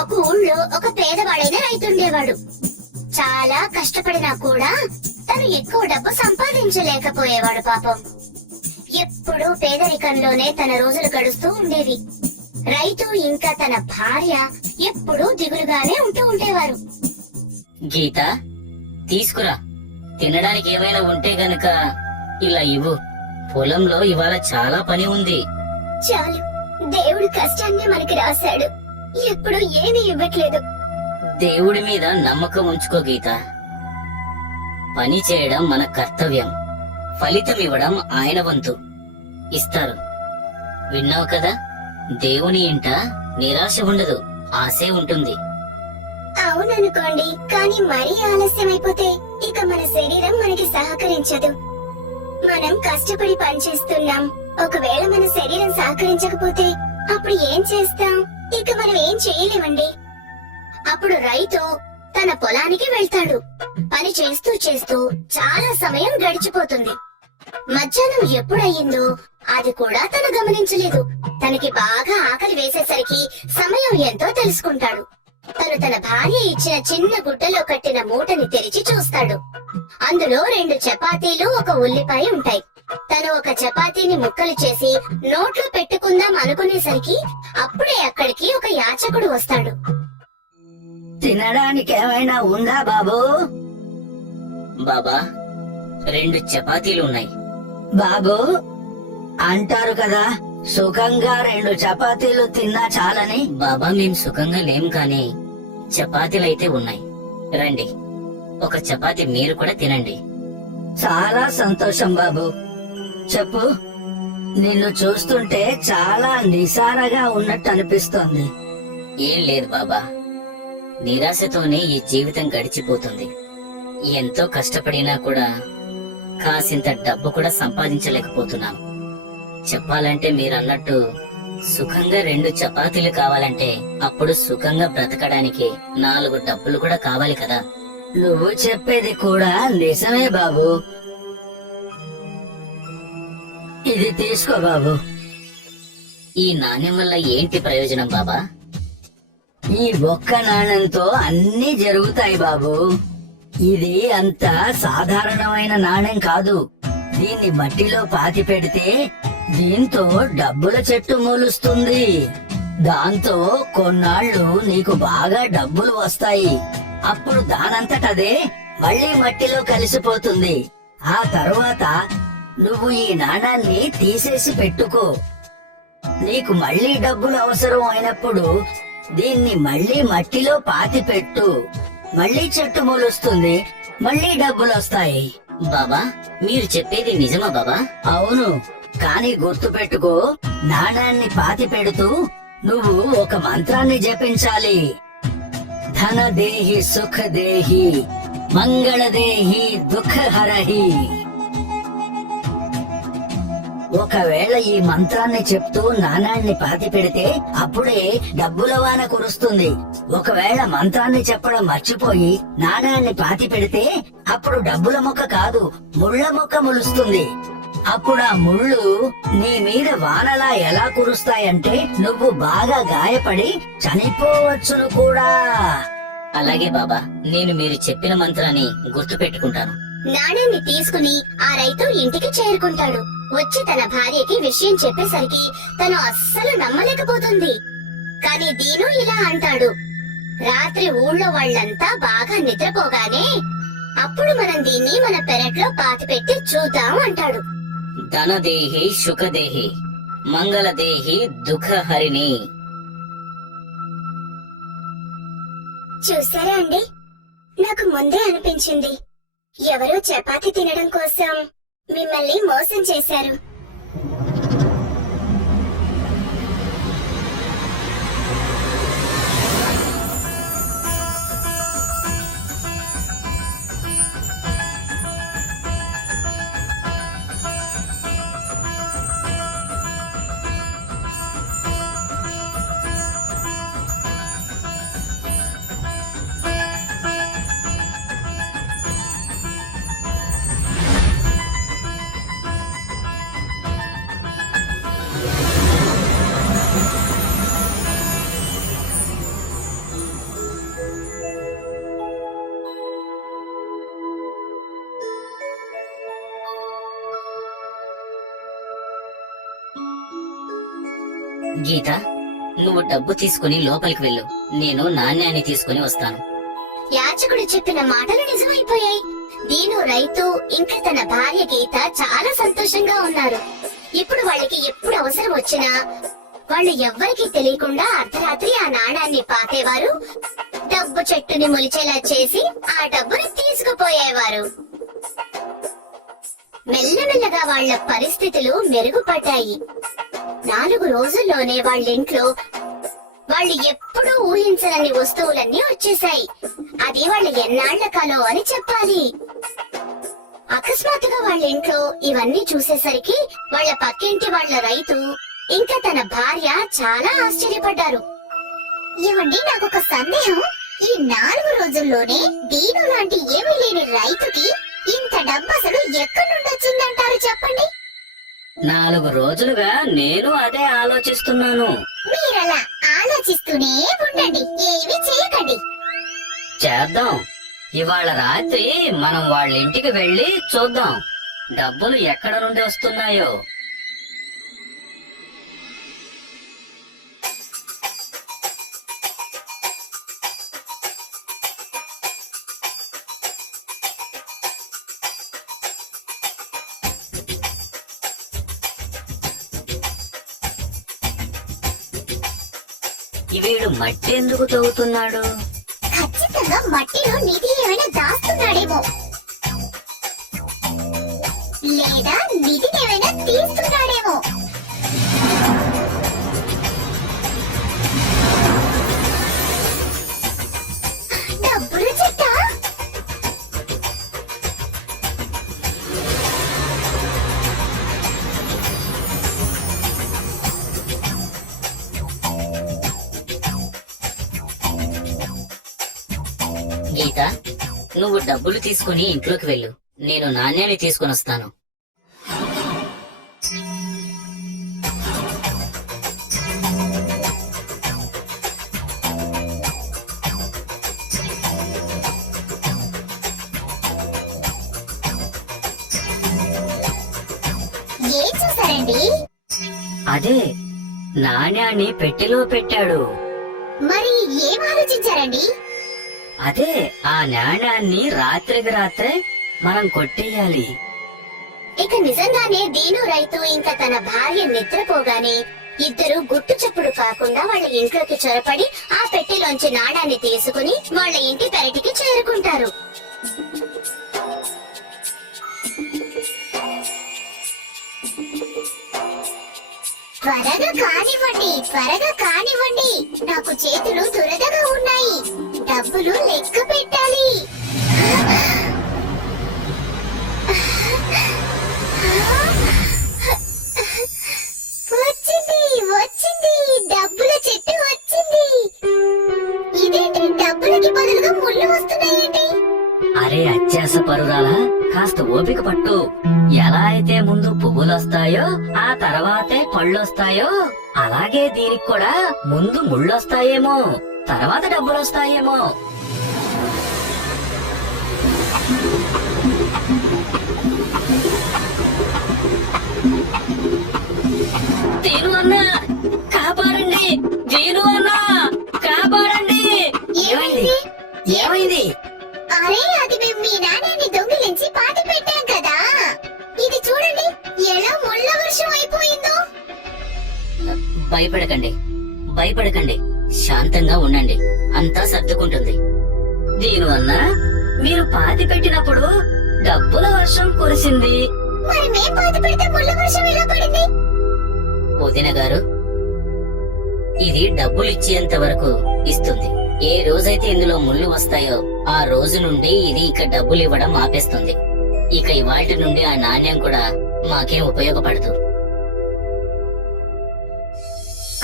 ఒక ఊళ్ళో ఒక పేదవాడైన రైతుండేవాడు. చాలా కష్టపడినా కూడా తను ఎక్కువ డబ్బు సంపాదించలేకపోయేవాడు. పాపం ఎప్పుడూ పేదరికంలోనే తన రోజులు గడుస్తూ ఉండేవి. రైతు ఇంకా తన భార్య ఎప్పుడూ దిగులుగానే ఉంటూ ఉండేవారు. గీత, తీసుకురా. తినడానికి ఏమైనా ఉంటే గనక ఇలా ఇవ్వు. పొలంలో ఇవాళ చాలా పని ఉంది. చాలు, దేవుడు కష్టాన్ని మనకి రాశాడు. ఎప్పుడు ఏమీ ఇవ్వట్లేదు. దేవుడి మీద నమ్మకం ఉంచుకో గీత. పని చేయడం మన కర్తవ్యం, ఫలితం ఇవ్వడం ఆయన వంతు. ఇస్తారు. విన్నావు కదా, దేవుని ఇంట నిరాశ ఉండదు, ఆశే ఉంటుంది. అవుననుకోండి, కానీ మరీ ఆలస్యమైపోతే ఇక మన శరీరం మనకి సహకరించదు. మనం కష్టపడి పనిచేస్తున్నాం, ఒకవేళ మన శరీరం సహకరించకపోతే అప్పుడు ఏం చేస్తాం? ఇక మనం ఏం చేయలేమండి. అప్పుడు రైతు తన పొలానికి వెళ్తాడు. పని చేస్తూ చేస్తూ చాలా సమయం గడిచిపోతుంది. మధ్యాహ్నం ఎప్పుడయ్యిందో అది కూడా తను గమనించలేదు. తనకి బాగా ఆకలి వేసేసరికి సమయం ఎంతో తెలుసుకుంటాడు. తను తన భార్య ఇచ్చిన చిన్న గుడ్డలో కట్టిన మూటని తెరిచి చూస్తాడు. అందులో 2 చపాతీలు, ఒక ఉల్లిపాయ ఉంటాయి. తను ఒక చపాతీని ముక్కలు చేసి నోట్లో పెట్టుకుందాం అనుకునేసరికి అప్పుడే అక్కడికి ఒక యాచకుడు వస్తాడు. తినడానికి ఏమైనా ఉందా బాబూ? బాబా, 2 చపాతీలు ఉన్నాయి. బాబూ, అంటారు కదా సుఖంగా 2 చపాతీలు తిన్నా చాలని. బాబా, మేం సుఖంగా లేం, కానీ చపాతీలైతే ఉన్నాయి. రండి, ఒక చపాతీ మీరు కూడా తినండి. చాలా సంతోషం బాబు. చెప్పు, నిన్ను చూస్తుంటే చాలా నిసారగా ఉన్నట్టు అనిపిస్తోంది. ఏం లేదు బాబా, నిరాశతోనే ఈ జీవితం గడిచిపోతుంది. ఎంతో కష్టపడినా కూడా కాసింత డబ్బు కూడా సంపాదించలేకపోతున్నాను. చెప్పాలంటే మీరన్నట్టు సుఖంగా 2 చపాతీలు కావాలంటే అప్పుడు సుఖంగా బ్రతకడానికి 4 డబ్బులు కూడా కావాలి కదా. నువ్వు చెప్పేది కూడా నిజమే బాబు. ఇది తీసుకో బాబు. ఈ నాణ్యం వల్ల ఏంటి ప్రయోజనం బాబా? ఈ ఒక్క నాణ్యంతో అన్నీ జరుగుతాయి బాబు. ఇది అంత సాధారణమైన నాణ్యం కాదు. దీన్ని మట్టిలో పాతి పెడితే దీంతో డబ్బుల చెట్టు మొలుస్తుంది. దాంతో కొన్నాళ్ళు నీకు బాగా డబ్బులు వస్తాయి. అప్పుడు దానంతటదే మళ్ళీ మట్టిలో కలిసిపోతుంది. ఆ తర్వాత నువ్వు ఈ నాణాన్ని తీసేసి పెట్టుకో. నీకు మళ్ళీ డబ్బులు అవసరం అయినప్పుడు దీన్ని మళ్ళీ మట్టిలో పాతి పెట్టు. మళ్ళీ చెట్టు మొలుస్తుంది, మళ్ళీ డబ్బులు వస్తాయి. బాబా, మీరు చెప్పేది నిజమా బాబా? అవును, కానీ గుర్తు పెట్టుకో, నాణాన్ని పాతి పెడుతూ నువ్వు ఒక మంత్రాన్ని జపించాలి. ధనదేహి సుఖదేహి మంగళదేహి దుఃఖహరహి. ఒకవేళ ఈ మంత్రాన్ని చెప్తూ నాణాన్ని పాతి పెడితే అప్పుడే డబ్బుల వాన కురుస్తుంది. ఒకవేళ మంత్రాన్ని చెప్పడం మర్చిపోయి నాణాన్ని పాతి పెడితే అప్పుడు డబ్బుల మొక్క కాదు, ముళ్ళ మొక్క మొలుస్తుంది. అప్పుడు ఆ ముళ్ళు నీ మీద వానలా ఎలా కురుస్తాయంటే నువ్వు బాగా గాయపడి చనిపోవచ్చును కూడా. అలాగే బాబా, నేను మీరు చెప్పిన మంత్రాన్ని గుర్తు పెట్టుకుంటాను. నాణ్యాన్ని తీసుకుని ఆ రైతు ఇంటికి చేరుకుంటాడు. వచ్చి తన భార్యకి విషయం చెప్పేసరికి తను అస్సలు నమ్మలేకపోతుంది. కాని దీను ఇలా అంటాడు, రాత్రి ఊళ్ళో వాళ్ళంతా బాగా నిద్రపోగానే అప్పుడు మనం దీన్ని మన పెరట్లో పాతిపెట్టి చూద్దాం అంటాడు. ధనదేహి సుఖదేహి మంగళదేహి దుఃఖహరిణి. చూసారా అండి, నాకు ముందే అనిపించింది ఎవరో చపాతి తినడం కోసం మిమ్మల్ని మోసం చేశారు. గీత, నువ్వు డబ్బు తీసుకుని లోపలికి వెళ్ళు. నేను నాణ్యాన్ని తీసుకుని వస్తాను. యాచకుడు చెప్పిన మాటలు నిజమైపోయాయి. దీను రైతు ఇంకా తన భార్య గీత చాలా సంతోషంగా ఉన్నారు. ఇప్పుడు వాళ్ళకి ఎప్పుడు అవసరం వచ్చినా వాళ్ళు ఎవ్వరికీ తెలియకుండా అర్ధరాత్రి ఆ నాణాన్ని పాతేవారు, డబ్బు చెట్టుని మొలిచేలా చేసి ఆ డబ్బుని తీసుకుపోయేవారు. మెల్లమెల్లగా వాళ్ళ పరిస్థితులు మెరుగుపడ్డాయి. 4 రోజుల్లోనే వాళ్ళింట్లో వాళ్ళు ఎప్పుడూ ఊహించని వస్తువులన్నీ వచ్చేశాయి. అది వాళ్ళ ఎన్నాళ్ల కలో అని చెప్పాలి. అకస్మాత్తుగా వాళ్ళ ఇంట్లో ఇవన్నీ చూసేసరికి వాళ్ళ పక్కింటి వాళ్ళ రైతు ఇంకా తన భార్య చాలా ఆశ్చర్యపడ్డారు. ఏమండి, నాకొక సందేహం. ఈ 4 రోజుల్లోనే దీను లాంటి ఏమీ లేని రైతుకి ఇంత డబ్బు అసలు ఎక్కడి నుండి వచ్చిందంటారు చెప్పండి. 4 రోజులుగా నేను అదే ఆలోచిస్తున్నాను. మీరలా ఆలోచిస్తూనే ఉండండి, ఏమీ చేయకండి. చేద్దాం. ఇవాళ రాత్రి మనం వాళ్ళ ఇంటికి వెళ్ళి చూద్దాం డబ్బులు ఎక్కడ నుండి వస్తున్నాయో. వీడు మట్టి ఎందుకు తవ్వుతున్నాడు? ఖచ్చితంగా మట్టిలో నిధి ఏమైనా దాస్తున్నాడేమో, లేదా నిధిని ఏమైనా తీస్తున్నాడేమో. డబ్బుల చెట్ట. గీత, నువ్వు డబ్బులు తీసుకుని ఇంట్లోకి వెళ్ళు. నేను నాణ్యాన్ని తీసుకుని వస్తాను. ఏం చూసారండి? అదే నాణ్యాన్ని పెట్టెలో పెట్టాడు. మరి ఏం ఆలోచించారండి? అదే ఆ నాణ్యాన్ని రాత్రికి రాత్రే మనం కొట్టేయాలి. ఇక నిజంగానే దీను రైతు ఇంకా తన భార్య నిద్రపోగానే ఇద్దరు గుట్టు చప్పుడు కాకుండా వాళ్ళ ఇంట్లోకి చొరపడి ఆ పెట్టెలోంచి నాణాన్ని తీసుకుని వాళ్ళ ఇంటి పెరటికి చేరుకుంటారు. త్వరగా కానివ్వండి, త్వరగా కానివ్వండి, నాకు చేతులు దురదగా ఉన్నాయి. డబ్బులు లెక్క పెట్టాలి. వచ్చింది, వచ్చింది, డబ్బుల చెట్టు వచ్చింది. ఇదేంటి, డబ్బులకి బదులుగా ముళ్ళు వస్తున్నాయండి? అరే అత్యాస పరురాలా, కాస్త ఓపిక పట్టు. ఎలా అయితే ముందు పువ్వులొస్తాయో ఆ తర్వాతే పళ్ళొస్తాయో, అలాగే దీనికి కూడా ముందు ముళ్ళొస్తాయేమో, తర్వాత డబ్బులొస్తాయేమో. దీను అన్నా కాపాడండి, దీను అన్నా కాపాడండి. ఏమైంది? ఏమైంది? అరే, అది మేము మీ నాణ్యాన్ని దొంగిలించి పాతి పెట్టాం కదా. ఇది చూడండి ఎలా ముళ్ళ వర్షం అయిపోయిందో. భయపడకండి, భయపడకండి, శాంతంగా ఉండండి, అంతా సర్దుకుంటుంది. దీని వల్ల మీరు పాతి పెట్టినప్పుడు డబ్బుల వర్షం కురిసింది. మరి మేం పాతి పెడితే ముళ్ళ వర్షం ఎలా పడింది? వదిన గారు, ఇది డబ్బులు ఇచ్చేంత వరకు ఇస్తుంది. ఏ రోజైతే ఇందులో ముళ్ళు వస్తాయో ఆ రోజు నుండి ఇది ఇక డబ్బులు ఇవ్వడం ఆపేస్తుంది. ఇక ఇవాటి నుండి ఆ నాణ్యం కూడా మాకేం ఉపయోగపడదు.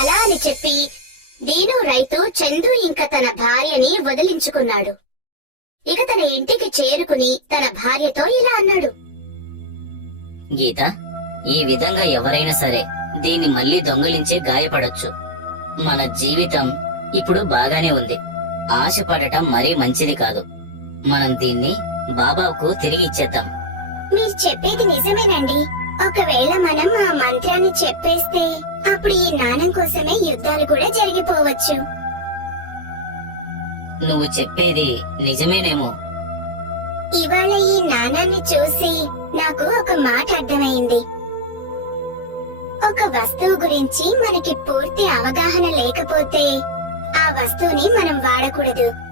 అలా అని చెప్పి దీను రైతు చందు ఇంకా తన భార్యని వదిలించుకున్నాడు. ఇక తన ఇంటికి చేరుకుని తన భార్యతో ఇలా అన్నాడు. గీత, ఈ విధంగా ఎవరైనా సరే దీన్ని మళ్ళీ దొంగిలించి గాయపడొచ్చు. మన జీవితం ఇప్పుడు బాగానే ఉంది. ఆశపడటం మరీ మంచిది కాదు. మనం దీన్ని బాబాకు తిరిగి ఇచ్చేద్దాం. మీరు చెప్పేది నిజమేనండి. ఒకవేళ మనం ఆ మంత్రాన్ని చెప్పేస్తే అప్పుడు ఈ నాణం కోసమే యుద్ధాలు కూడా జరిగిపోవచ్చు. నువ్వు చెప్పేది నిజమేనేమో. ఇవాళ ఈ నాణాన్ని చూసి నాకు ఒక మాట అర్థమైంది. ఒక వస్తువు గురించి మనకి పూర్తి అవగాహన లేకపోతే ఆ వస్తువుని మనం వాడకూడదు.